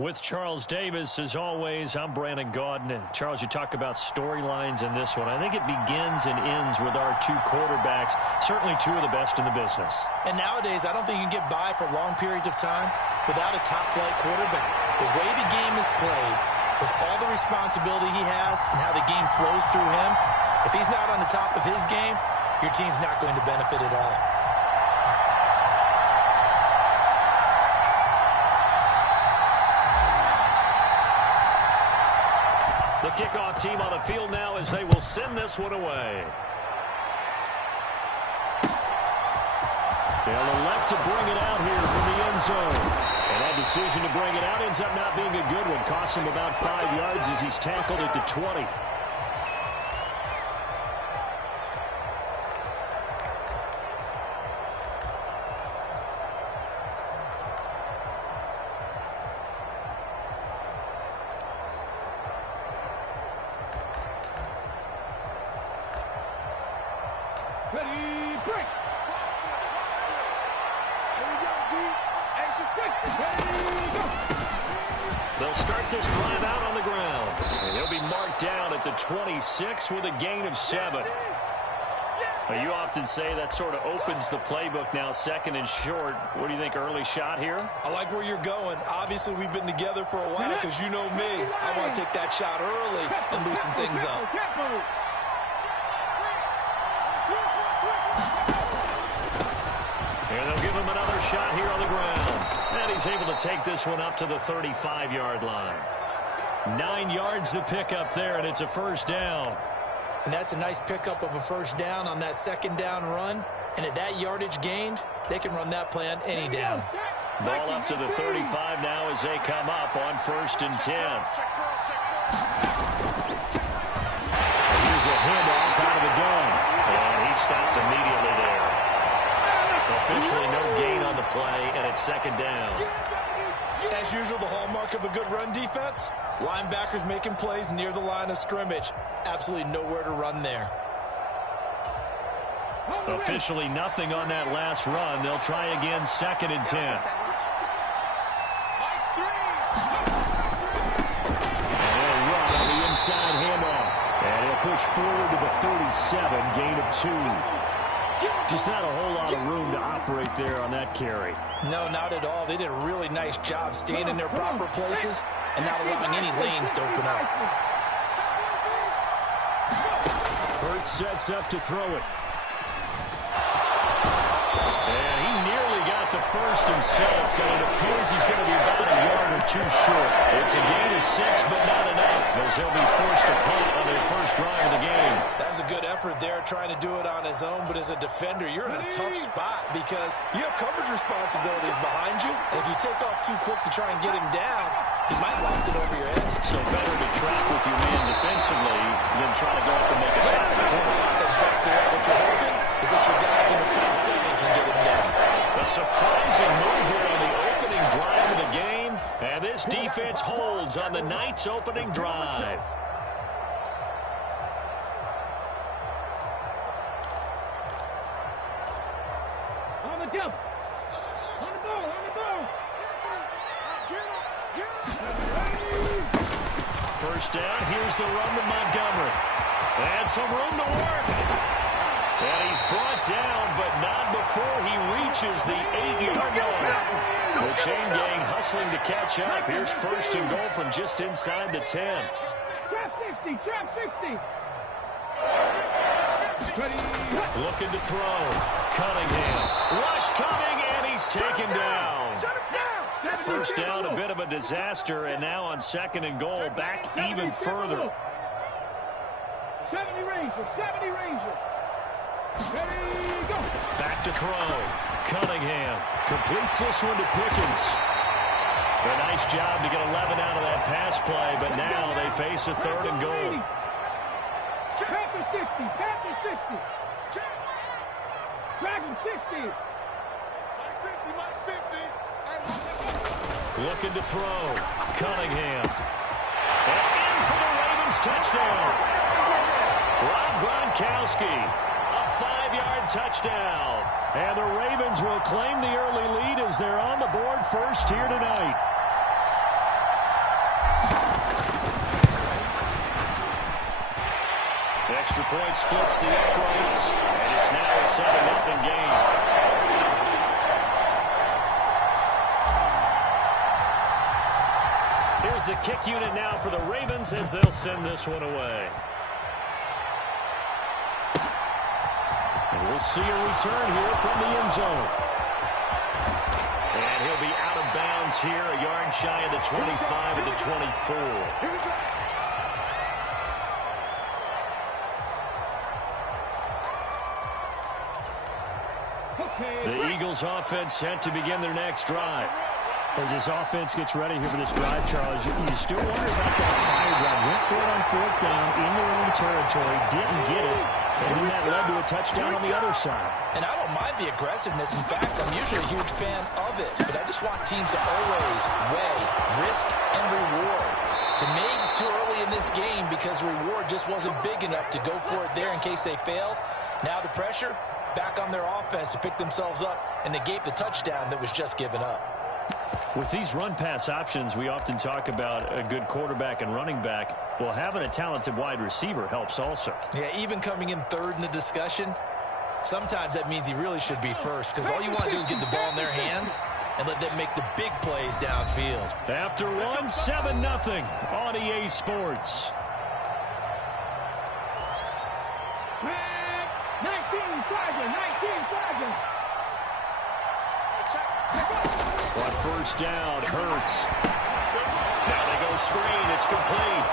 With Charles Davis, as always, I'm Brandon Gaudin. Charles, you talk about storylines in this one. I think it begins and ends with our two quarterbacks, certainly two of the best in the business. And nowadays, I don't think you can get by for long periods of time without a top-flight quarterback. The way the game is played, with all the responsibility he has and how the game flows through him, if he's not on the top of his game, your team's not going to benefit at all. The kickoff team on the field now as they will send this one away. They'll elect to bring it out here from the end zone. And that decision to bring it out ends up not being a good one. Costs him about 5 yards as he's tackled at the 20. They'll start this drive out on the ground. And he'll be marked down at the 26 with a gain of 7. Well, you often say that sort of opens the playbook now, second and short. What do you think, early shot here? I like where you're going. Obviously, we've been together for a while because you know me. I want to take that shot early and loosen things up. And they'll give him another shot here on the ground. And he's able to take this one up to the 35-yard line. 9 yards to pick up there, and it's a first down. And that's a nice pickup of a first down on that second down run. And at that yardage gained, they can run that play on any down. Ball up to the 35 now as they come up on 1st and 10. Here's a handoff out of the gun. And he stopped immediately there. Officially no gain on the play, and it's second down. As usual, the hallmark of a good run defense, linebackers making plays near the line of scrimmage. Absolutely nowhere to run there. Officially nothing on that last run. They'll try again, 2nd and 10. And they'll run on the inside handoff. And he'll push forward to the 37, gain of 2. Just not a whole lot of room to operate there on that carry. No, not at all. They did a really nice job staying in their proper places and not allowing any lanes to open up. Hurts sets up to throw it. And he nearly got the first himself, but it appears he's going to be about a yard or two short. It's a gain of 6, but not enough, as he'll be forced to punt on their first drive of the game. That was a good effort there, trying to do it on his own, but as a defender, you're in a tough spot because you have coverage responsibilities behind you, and if you take off too quick to try and get him down, he might loft it over your head. So better to trap with your man defensively than try to go up and make a stop at the quarterback. Exactly right. What you're hoping is that your guys in the front seven can get him down. A surprising move here on the opening drive of the game, and this defense holds on the night's opening drive. On the jump. On the ball. On the ball. First down. Here's the run to Montgomery. And some room to work. And he's brought down, but not before he reaches the 8-yard line. The chain gang hustling to catch up. Here's 1st and goal from just inside the 10. Trap 60. Trap 60. Looking to throw. Cunningham. Rush coming, and he's taken down. First down, a bit of a disaster, and now on 2nd and goal, back even further. 70 Ranger. 70 Ranger. Ready, go. Back to throw. Cunningham completes this one to Pickens. A nice job to get 11 out of that pass play, but now they face a 3rd and goal. Panther 60. Panther 60. Dragon 60. Mike 50. Looking to throw. Cunningham. And in for the Ravens touchdown. Rob Gronkowski. A 5-yard touchdown. And the Ravens will claim the early lead as they're on the board first here tonight. extra point splits the uprights, and it's now a 7-0 game. Here's the kick unit now for the Ravens as they'll send this one away. And we'll see a return here from the end zone. And he'll be out of bounds here, a yard shy of the 25 of the 24. The Eagles offense set to begin their next drive. As this offense gets ready here for this drive, Charles, you still wonder about that fire drive. Went for it on fourth down in their own territory, didn't get it, and then that led to a touchdown on the other side. And I don't mind the aggressiveness. In fact, I'm usually a huge fan of it, but I just want teams to always weigh risk and reward. To me, too early in this game because the reward just wasn't big enough to go for it there in case they failed. Now the pressure back on their offense to pick themselves up and negate the touchdown that was just given up. With these run-pass options, we often talk about a good quarterback and running back. Well, having a talented wide receiver helps also. Yeah, even coming in third in the discussion, sometimes that means he really should be first because all you want to do is get the ball in their hands and let them make the big plays downfield. After 7-0 on EA Sports. 19 Sergeant. On first down, Hurts. Now they go screen. It's complete.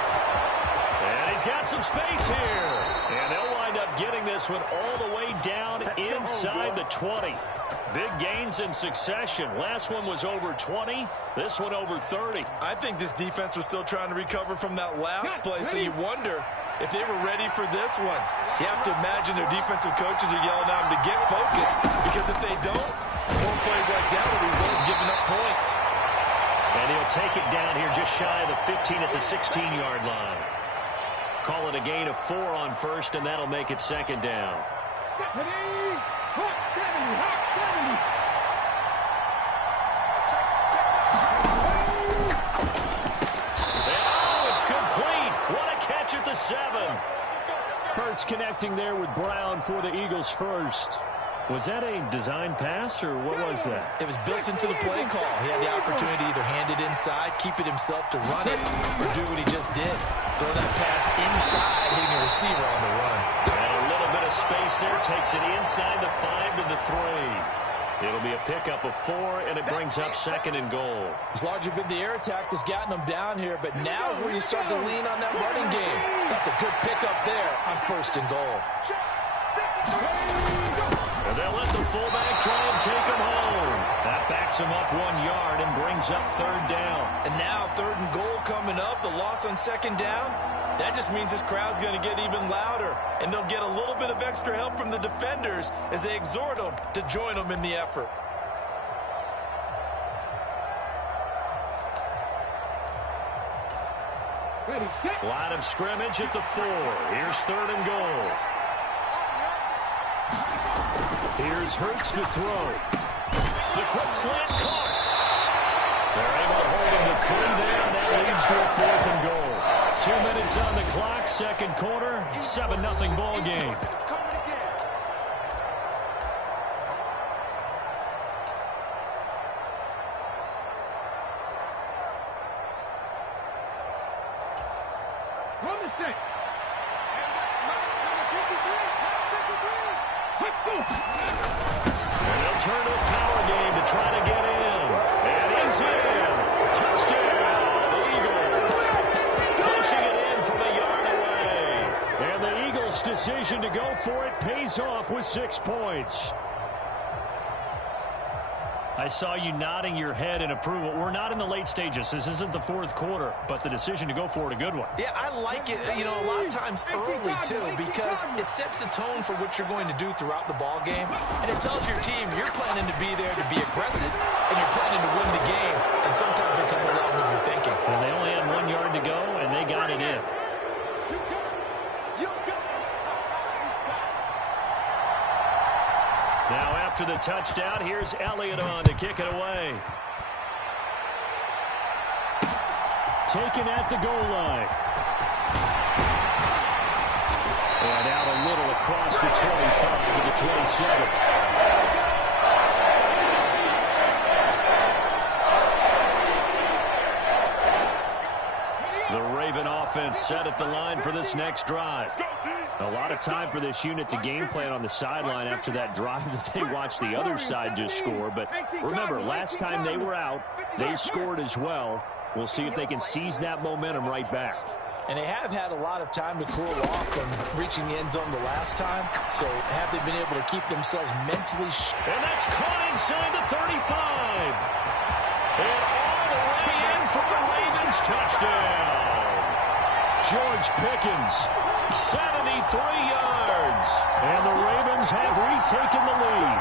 And he's got some space here. And they'll wind up getting this one all the way down inside the 20. Big gains in succession. Last one was over 20. This one over 30. I think this defense was still trying to recover from that last play, so you wonder if they were ready for this one. You have to imagine their defensive coaches are yelling at them to get focused, because if they don't, more plays like that will result in giving up points. And he'll take it down here just shy of the 15 at the 16-yard line. Call it a gain of 4 on first, and that'll make it second down. Oh, it's complete. What a catch at the 7. Hurts connecting there with Brown for the Eagles first. Was that a design pass, or what was that? It was built into the play call. He had the opportunity to either hand it inside, keep it himself to run it, or do what he just did. Throw that pass inside, hitting a receiver on the run. And a little bit of space there. Takes it inside the 5 to the 3. It'll be a pickup of 4, and it brings up second and goal. It's largely been the air attack that's gotten them down here, but now is where you start to lean on that running game. That's a good pickup there on first and goal. And they'll let the fullback try and take him home. That backs him up 1 yard and brings up third down. And now third and goal coming up. The loss on second down. That just means this crowd's going to get even louder, and they'll get a little bit of extra help from the defenders as they exhort them to join them in the effort. Line of scrimmage at the 4. Here's third and goal. Here's Hurts to throw. The quick slant caught. They're able to hold him to 3 there, and that leads to a 4th and goal. 2 minutes on the clock, second quarter, 7-0 ball game. On the 6. And they'll turn to a power game to try to get in. And he's in. Touchdown, the Eagles. Punching it in from a yard away. And the Eagles' decision to go for it pays off with 6 points. I saw you nodding your head in approval. We're not in the late stages. This isn't the fourth quarter, but the decision to go for it, a good one. Yeah, I like it, a lot of times early, too, because it sets the tone for what you're going to do throughout the ball game, and it tells your team you're planning to be there to be aggressive, and you're planning to win the game, and sometimes they come along with your thinking. And they only had 1 yard to go, and they got it in. Now after the touchdown, here's Elliott on to kick it away. Taken at the goal line. And out a little across the 25 to the 27. The Raven offense set at the line for this next drive. A lot of time for this unit to game plan on the sideline after that drive that they watched the other side just score. But remember, last time they were out, they scored as well. We'll see if they can seize that momentum right back. And they have had a lot of time to cool off from reaching the end zone the last time. So have they been able to keep themselves mentally and that's caught inside the 35. And all the way in for the Ravens touchdown. George Pickens, 73 yards. And the Ravens have retaken the lead.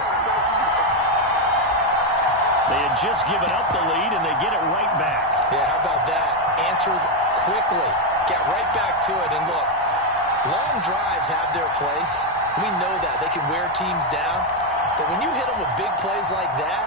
They had just given up the lead, and they get it right back. Yeah, how about that? Answered quickly. Get right back to it. And look, long drives have their place. We know that. They can wear teams down. But when you hit them with big plays like that,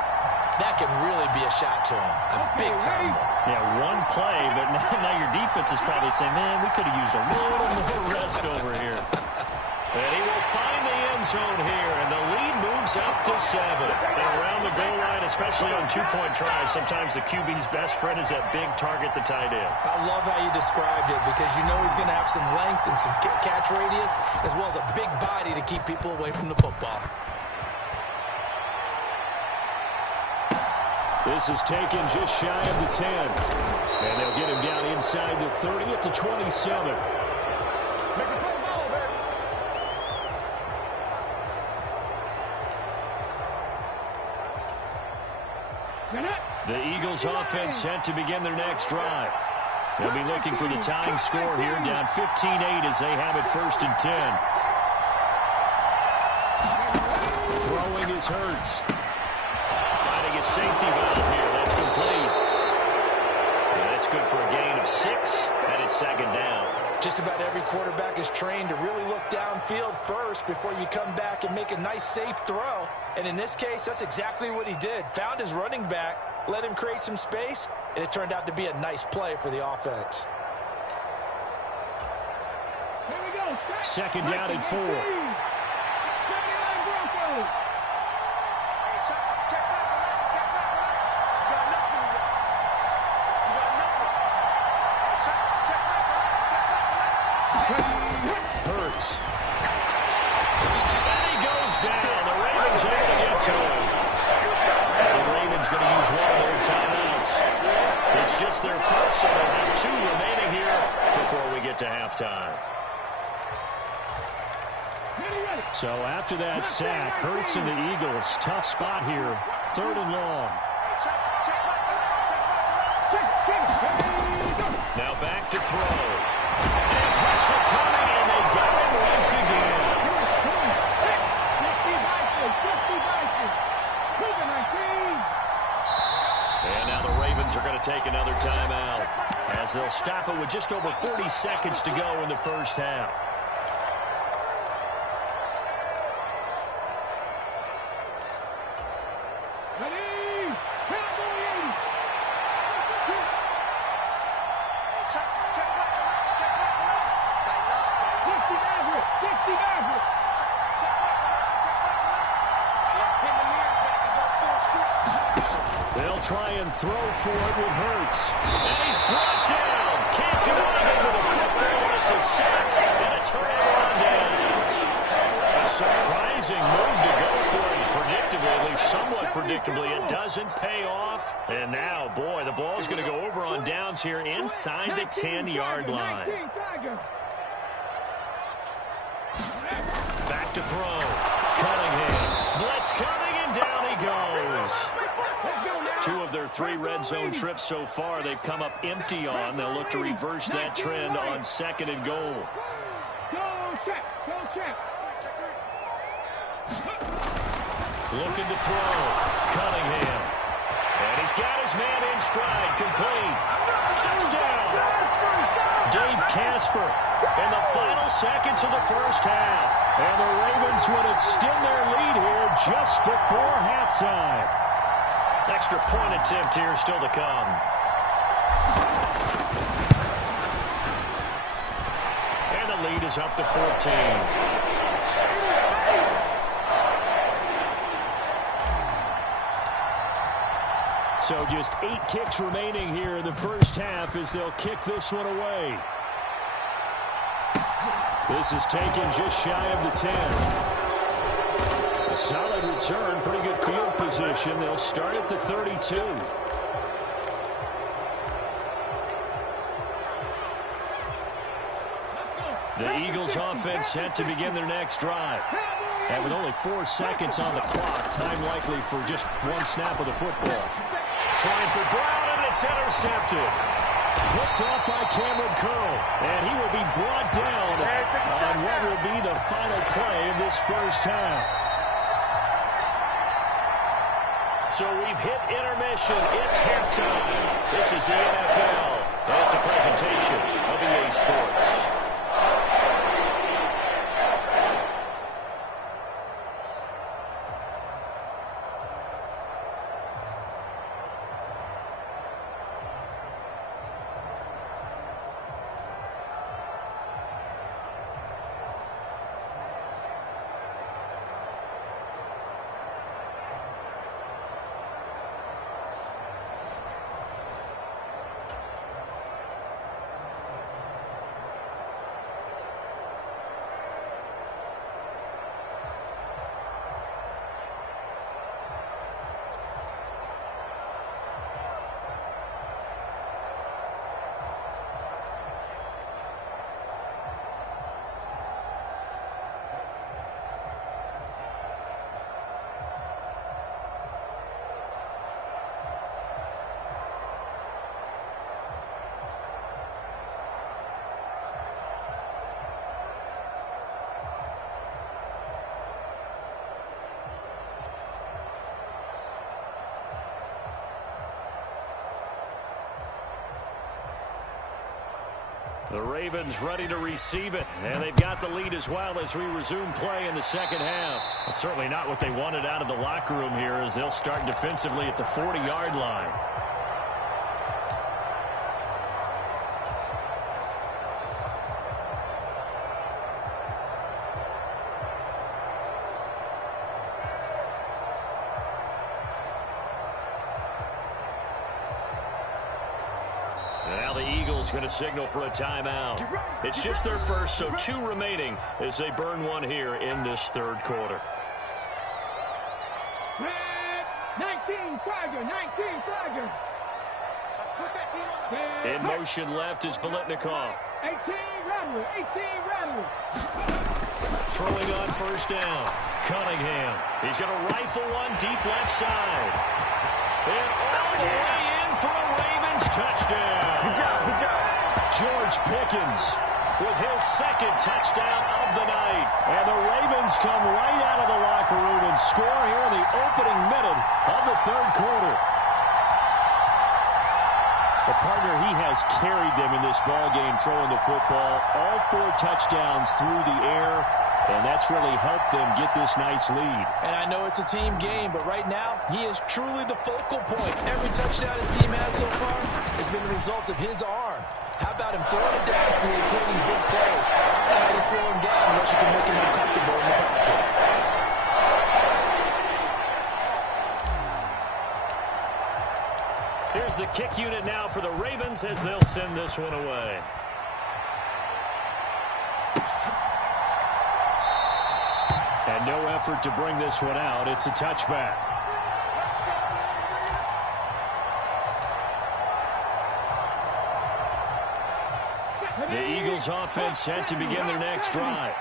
that can really be a shot to them. A big-time one. Yeah, one play, but now your defense is probably saying, man, we could have used a little more rest over here. And he will find the end zone here, and the lead moves up to 7. And around the goal line, especially on two-point tries, sometimes the QB's best friend is that big target, the tight end. I love how you described it because you know he's going to have some length and some catch radius as well as a big body to keep people away from the football. This is taken just shy of the 10. And they'll get him down inside the 30 at the 27. The Eagles offense set to begin their next drive. They'll be looking for the tying score here, down 15-8 as they have it 1st and 10. Throwing is Hurts. Finding a safety valve here. That's complete. And that's good for a gain of 6, and it's 2nd down. Just about every quarterback is trained to really look downfield first before you come back and make a nice, safe throw. And in this case, that's exactly what he did. Found his running back, let him create some space, and it turned out to be a nice play for the offense. 2nd down and 4. Hurts. And he goes down. The Ravens able to get to him. And the Ravens going to use one of their timeouts. It's just their first, so they'll have 2 remaining here before we get to halftime. So after that sack, Hurts and the Eagles, tough spot here, 3rd and long. Now back to throw. And pressure coming, and they got him once again. And now the Ravens are going to take another timeout as they'll stop it with just over 40 seconds to go in the first half. They'll try and throw for it with Hurts. And he's brought down. Can't do anything with the football. It's a sack and a turnover on downs. A surprising move to go for it predictably, at least somewhat predictably. It doesn't pay off. And now, boy, the ball's going to go over on downs here inside the 10-yard line. Back to throw. Cunningham. Blitz coming, and down he goes. 2 of their 3 red zone trips so far they've come up empty on. They'll look to reverse that trend on 2nd and goal. Looking to throw. Cunningham. And he's got his man in stride. Complete. Touchdown. Dave Casper in the final seconds of the first half. And the Ravens would extend their lead here just before halftime. Extra point attempt here still to come. And the lead is is up to 14. So just 8 ticks remaining here in the first half as they'll kick this one away. This is taken just shy of the 10. A solid return, pretty good field position. They'll start at the 32. The Eagles offense set to begin their next drive. And with only 4 seconds on the clock, time likely for just one snap of the football. Trying for Brown, and it's intercepted. Picked off by Cameron Curl, and he will be brought down on what will be the final play of this first half. So we've hit intermission. It's halftime. This is the NFL. That's a presentation of EA Sports. The Ravens ready to receive it, and they've got the lead as well as we resume play in the second half. Well, certainly not what they wanted out of the locker room here as they'll start defensively at the 40-yard line. Now the Eagles going to signal for a timeout. It's just their first, so 2 remaining as they burn one here in this third quarter. 19 Tiger, 19 Tiger. In motion left is Biletnikoff. 18 Rattler, 18 Rattler. Throwing on first down. Cunningham. He's going to rifle one deep left side. And all the way in for a Ravens touchdown. Good job. George Pickens with his second touchdown of the night. And the Ravens come right out of the locker room and score here in the opening minute of the third quarter. The partner, he has carried them in this ball game throwing the football. All 4 touchdowns through the air, and that's really helped them get this nice lead. And I know it's a team game, but right now, he is truly the focal point. Every touchdown his team has so far has been the result of his arm. How about him throwing it down through creating big plays? How to slow him down unless you can make him uncomfortable in the pocket. Here's the kick unit now for the Ravens as they'll send this one away. And no effort to bring this one out. It's a touchback. The Eagles offense set to begin their next drive.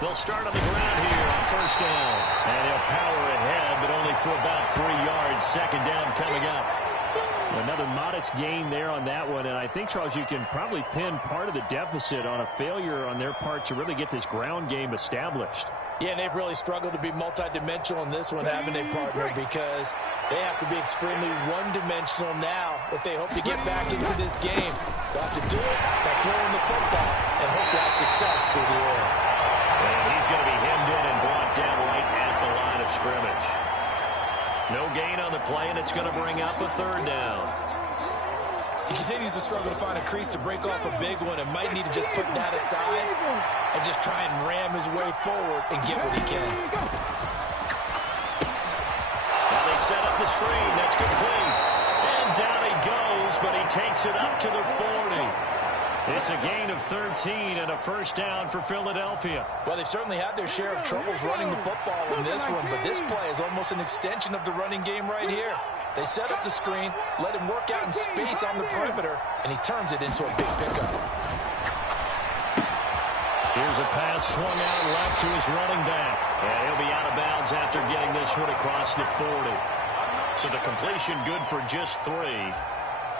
They'll start on the ground here on first down. And they'll power ahead, but only for about 3 yards. Second down coming up. Another modest gain there on that one. And I think, Charles, you can probably pin part of the deficit on a failure on their part to really get this ground game established. Yeah, and they've really struggled to be multidimensional in this one, haven't they, partner? Because they have to be extremely one-dimensional now if they hope to get back into this game. They'll have to do it by throwing the football and hope to have success through the air. And he's going to be hemmed in and brought down right at the line of scrimmage. No gain on the play, and it's going to bring up a third down. He continues to struggle to find a crease to break off a big one and might need to just put that aside and just try and ram his way forward and get what he can. Now they set up the screen. That's complete. And down he goes, but he takes it up to the 40. It's a gain of 13 and a first down for Philadelphia. Well, they've certainly had their share of troubles running the football in this one, but this play is almost an extension of the running game right here. They set up the screen, let him work out in space on the perimeter, and he turns it into a big pickup. Here's a pass swung out left to his running back. And he'll be out of bounds after getting this one across the 40. So the completion good for just 3.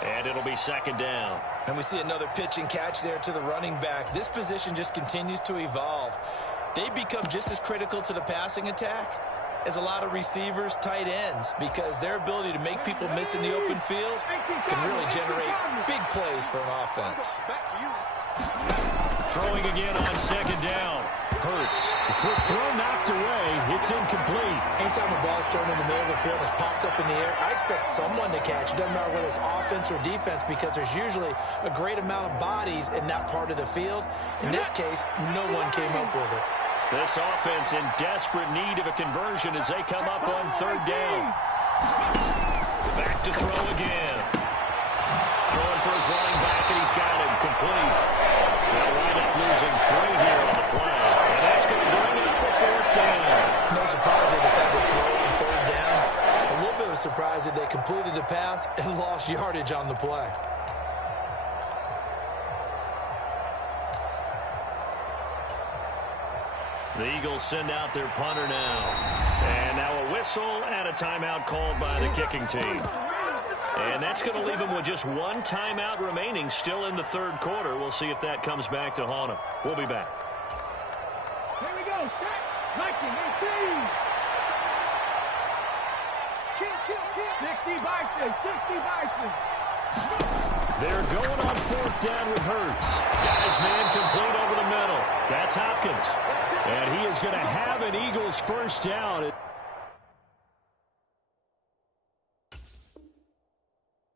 And it'll be second down. And we see another pitch and catch there to the running back. This position just continues to evolve. They become just as critical to the passing attack as a lot of receivers, tight ends, because their ability to make people miss in the open field can really generate big plays for an offense. Throwing again on second down. Hurts. The quick throw knocked away. It's incomplete. Anytime a ball's thrown in the middle of the field and it's popped up in the air, I expect someone to catch. It doesn't matter whether it's offense or defense, because there's usually a great amount of bodies in that part of the field. In this case, no one came up with it. This offense in desperate need of a conversion as they come up on third down. Back to throw again. Throwing for his running back, and he's got him complete. They'll wind up losing 3 here on the play. And that's going to bring up the fourth down. No surprise they decided to throw it on third down. A little bit of a surprise that they completed the pass and lost yardage on the play. The Eagles send out their punter now. And now a whistle and a timeout called by the kicking team. And that's going to leave them with just 1 timeout remaining still in the third quarter. We'll see if that comes back to haunt them. We'll be back. Here we go. Check. Liking. 60 Bison. 60 Bison. They're going on fourth down with Hurts. Guys, man, complete over the middle. That's Hopkins. And he is going to have an Eagles first down.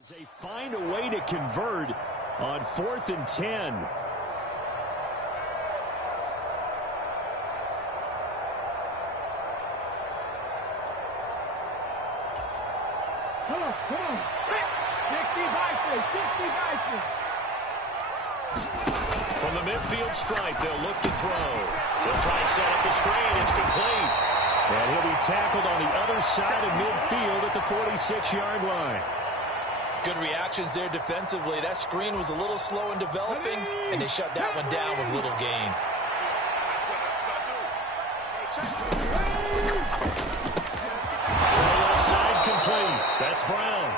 They find a way to convert on 4th and 10. Come on. 60 Bison. 60 Bison. From the midfield stripe, they'll look to throw. They'll try and set up the screen. It's complete. And he'll be tackled on the other side of midfield at the 46-yard line. Good reactions there defensively. That screen was a little slow in developing, and they shut that one down with little gain. Left side complete. That's Brown.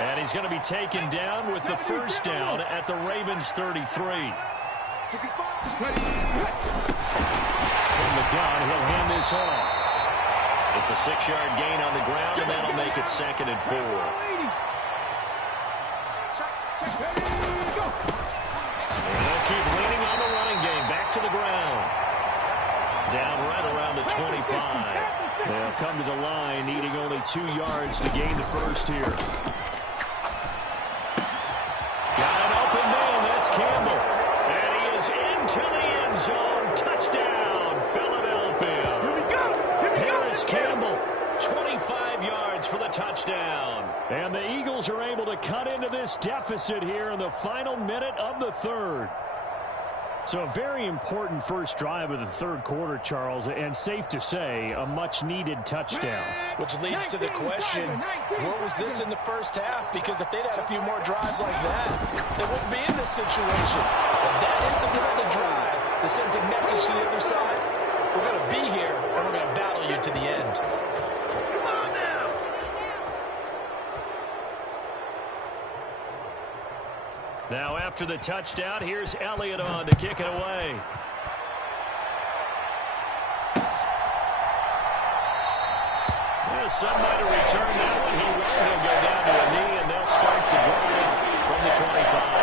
And he's going to be taken down with the first down at the Ravens' 33. From the gun, he'll hand this off. It's a 6-yard gain on the ground, and that'll make it 2nd and 4. And they'll keep leaning on the running game. Back to the ground. Down right around the 25. They'll come to the line, needing only 2 yards to gain the first here. Got an open man. That's Campbell. And he is into the end zone. Touchdown, Philadelphia. Here is Campbell. 25 yards for the touchdown. And the Eagles are able to cut into this deficit here in the final minute of the third. So a very important first drive of the third quarter, Charles, and safe to say, a much-needed touchdown. Which leads to the question, where was this in the first half? Because if they'd had a few more drives like that, they wouldn't be in this situation. But that is the kind of drive that sends a message to the other side. We're going to be here, and we're going to battle you to the end. Come on now. Now after the touchdown, here's Elliott on to kick it away. Some might have returned that one. He will. He'll go down to a knee, and they'll start the drive from the 25.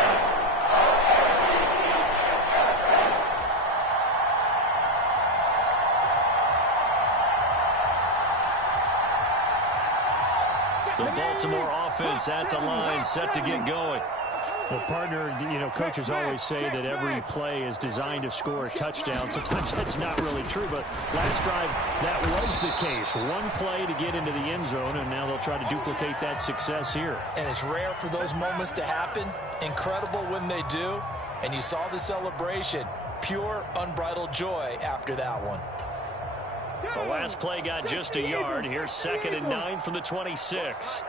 The Baltimore offense at the line, set to get going. Well, partner, you know, coaches always say that every play is designed to score a touchdown. Sometimes that's not really true, but last drive, that was the case. One play to get into the end zone, and now they'll try to duplicate that success here. And it's rare for those moments to happen. Incredible when they do. And you saw the celebration. Pure, unbridled joy after that one. The last play got just a yard. Here's 2nd and 9 from the 26.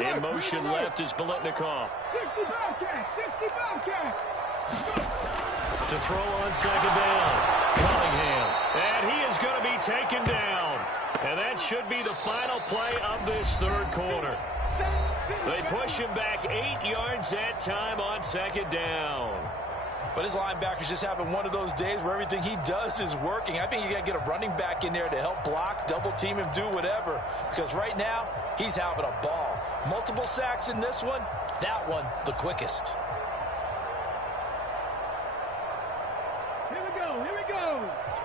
In motion left is Biletnikoff. To throw on 2nd down. Cunningham. And he is going to be taken down. And that should be the final play of this 3rd quarter. They push him back 8 yards that time on 2nd down. But his linebackers just having one of those days where everything he does is working. I think you got to get a running back in there to help block, double team him, do whatever. Because right now, he's having a ball. Multiple sacks in this one. That one, the quickest. Here we go. Here we go.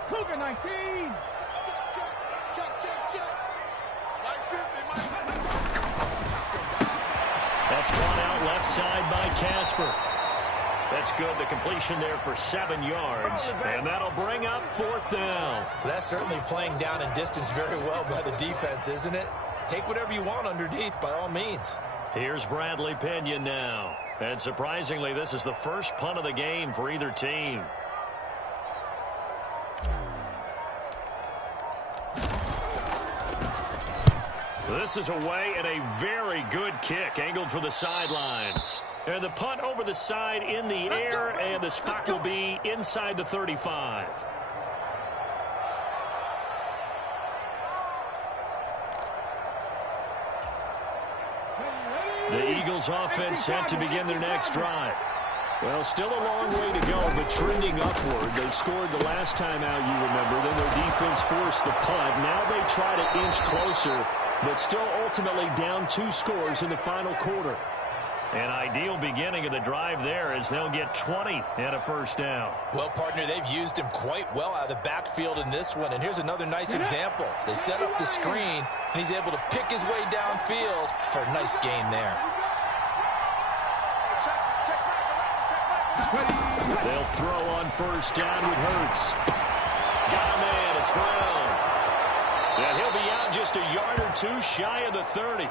Cougar 19. Check. That's gone out left side by Casper. That's good. The completion there for 7 yards. And that'll bring up 4th down. That's certainly playing down and distance very well by the defense, isn't it? Take whatever you want underneath by all means. Here's Bradley Pinion now. And surprisingly, this is the first punt of the game for either team. This is away and a very good kick angled for the sidelines. And the punt over the side in the air, and the spot will be inside the 35. The Eagles offense set to begin their next drive. Well, still a long way to go, but trending upward. They scored the last time out, you remember. Then their defense forced the punt. Now they try to inch closer, but still ultimately down 2 scores in the final quarter. An ideal beginning of the drive there as they'll get 20 and a first down. Well, partner, they've used him quite well out of the backfield in this one. And here's another nice example. They set up the screen, and he's able to pick his way downfield for a nice gain there. They'll throw on first down with Hurts. Got a man. It's Brown. And he'll be out just a yard or 2 shy of the 30.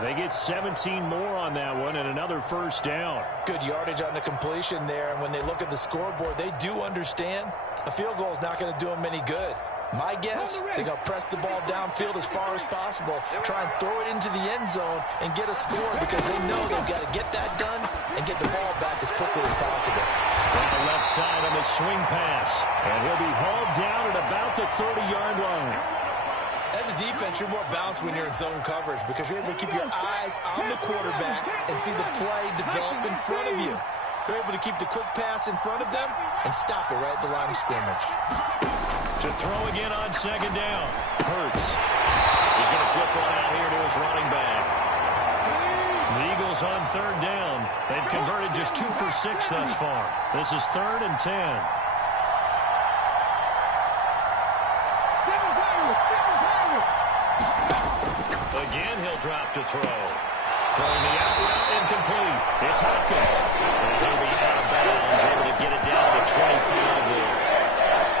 They get 17 more on that one and another first down. Good yardage on the completion there. And when they look at the scoreboard, they do understand a field goal is not going to do them any good. My guess, they're going to press the ball downfield as far as possible, try and throw it into the end zone and get a score because they know they've got to get that done and get the ball back as quickly as possible. On the left side on the swing pass. And he'll be hauled down at about the 30-yard line. As a defense, you're more balanced when you're in zone coverage because you're able to keep your eyes on the quarterback and see the play develop in front of you. You're able to keep the quick pass in front of them and stop it right at the line of scrimmage. To throw again on 2nd down. Hurts. He's going to flip one out here to his running back. The Eagles on 3rd down. They've converted just 2 for 6 thus far. This is 3rd and 10. Again, he'll drop to throw. Throwing the out route incomplete. It's Hopkins. And he'll be out of bounds, able to get it down to 25 there.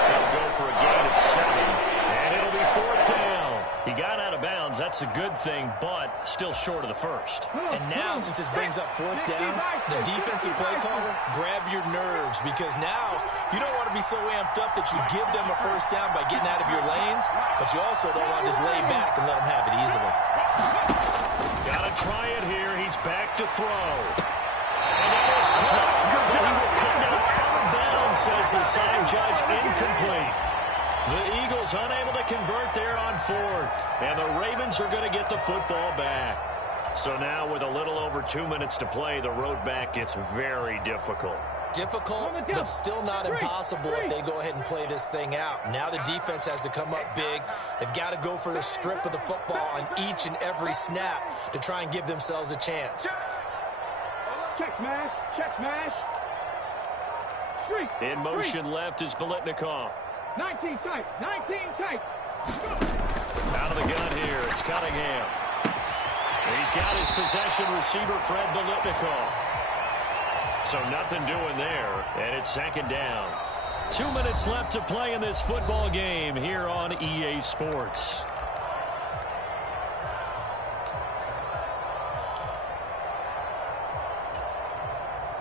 They'll go for a gain of 7. And it'll be 4th down. He got out of bounds. That's a good thing, but still short of the first. And now, since this brings up 4th down, the defensive play caller, grab your nerves because now you don't want to be so amped up that you give them a first down by getting out of your lanes, but you also don't want to just lay back and let them have it easily. Got to try it here. He's back to throw. And that is caught. But he will come down out of bounds, says the side judge. Incomplete. The Eagles unable to convert there on 4th. And the Ravens are going to get the football back. So now with a little over 2 minutes to play, the road back gets very difficult. Difficult, but still not impossible if they go ahead and play this thing out. Now the defense has to come up big. They've got to go for the strip of the football on each and every snap to try and give themselves a chance. Check smash. Check smash. Streak. In motion left is Biletnikoff. 19 tight. 19 tight. Out of the gun It's Cunningham. He's got his possession receiver, Fred Biletnikoff. So nothing doing there, and it's second down. 2 minutes left to play in this football game here on EA Sports.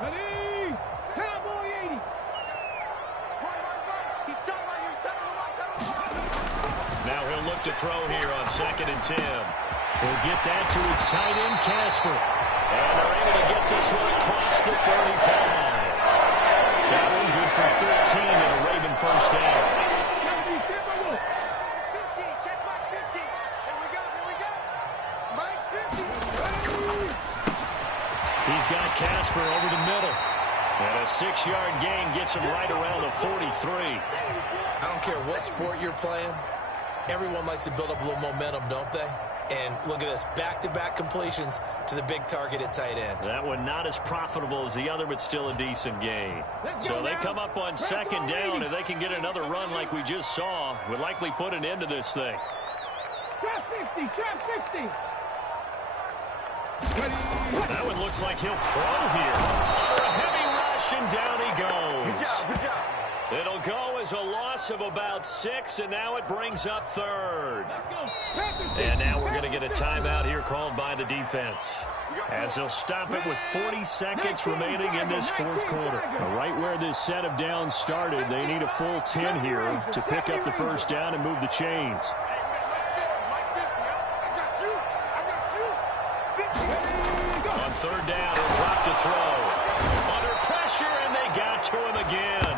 Ready? Cowboy 80. Now he'll look to throw here on 2nd and 10. He'll get that to his tight end, Casper. And they're able to get this one across the 35. That one good for 13 and a Raven first down. Check mark 50. Here we go. Mike's 50. He's got Casper over the middle. And a 6-yard gain gets him right around the 43. I don't care what sport you're playing. Everyone likes to build up a little momentum, don't they? And look at this, back-to-back completions to the big target at tight end. That one not as profitable as the other, but still a decent gain. So they come up on 2nd down. If they can get another run like we just saw, would likely put an end to this thing. Trap 60. Trap 60. That one looks like he'll throw here. Under a heavy rush, and down he goes. Good job. It'll go as a loss of about 6, and now it brings up 3rd. And now we're going to get a timeout here called by the defense, as they'll stop it with 40 seconds remaining in this 4th quarter. Right where this set of downs started, they need a full 10 here to pick up the first down and move the chains. On 3rd down, he'll drop to throw. Under pressure, and they got to him again.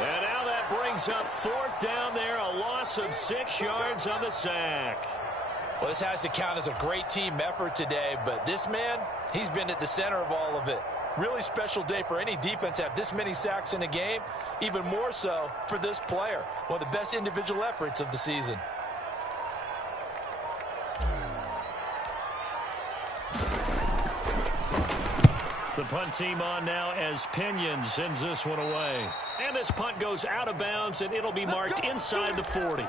And now that brings up 4th down there, a loss of 6 yards on the sack. Well, this has to count as a great team effort today, but this man, he's been at the center of all of it. Really special day for any defense to have this many sacks in a game, even more so for this player. One of the best individual efforts of the season. The punt team on now as Pinion sends this one away. And this punt goes out of bounds, and it'll be marked inside the 40.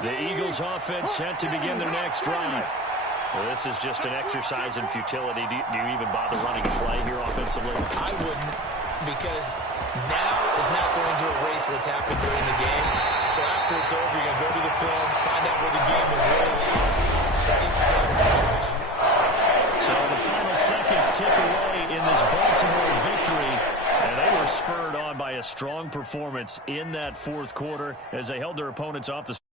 The Eagles offense set to begin their next drive. Well, this is just an exercise in futility. Do you even bother running a play here offensively? I wouldn't, because now is not going to erase what's happened during the game. So after it's over, you're going to go to the film, find out where the game was really lost. But this is not a situation. So the final seconds tick away in this Baltimore victory. And they were spurred on by a strong performance in that 4th quarter as they held their opponents off the